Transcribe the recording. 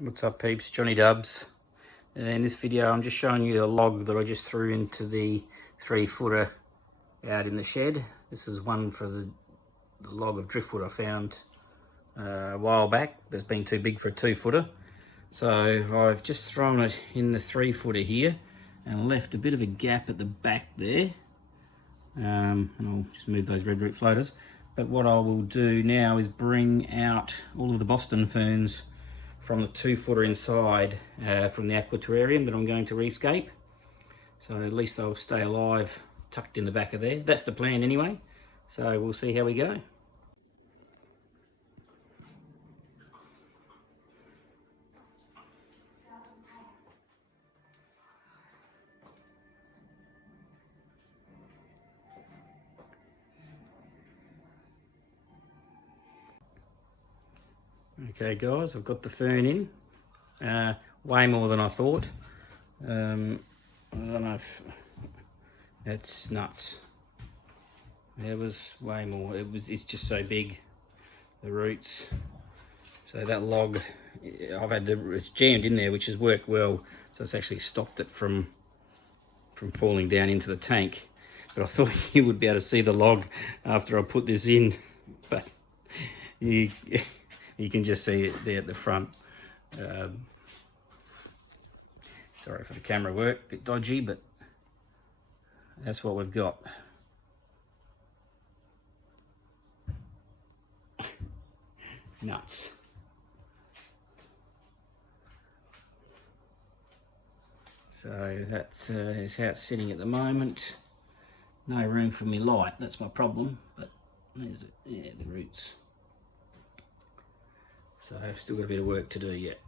What's up, peeps? Johnny Dubs. In this video I'm just showing you a log that I just threw into the 3-footer out in the shed. This is one for the log of driftwood I found a while back that's been too big for a 2-footer. So I've just thrown it in the 3-footer here and left a bit of a gap at the back there. And I'll just move those red root floaters. But what I will do now is bring out all of the Boston ferns from the 2-footer inside from the Aquaterrarium that I'm going to rescape. So at least they'll stay alive tucked in the back of there. That's the plan anyway. So we'll see how we go. Okay guys, I've got the fern in, way more than I thought. I don't know if that's nuts. There was way more. It's just so big, the roots. So that log, it's jammed in there, which has worked well. So it's actually stopped it from falling down into the tank. But I thought you would be able to see the log after I put this in, but you can just see it there at the front. Sorry for the camera work, a bit dodgy, but that's what we've got. Nuts. So that's is how it's sitting at the moment. No room for me light, that's my problem, but there's it, yeah, the roots. So I've still got a bit of work to do yet.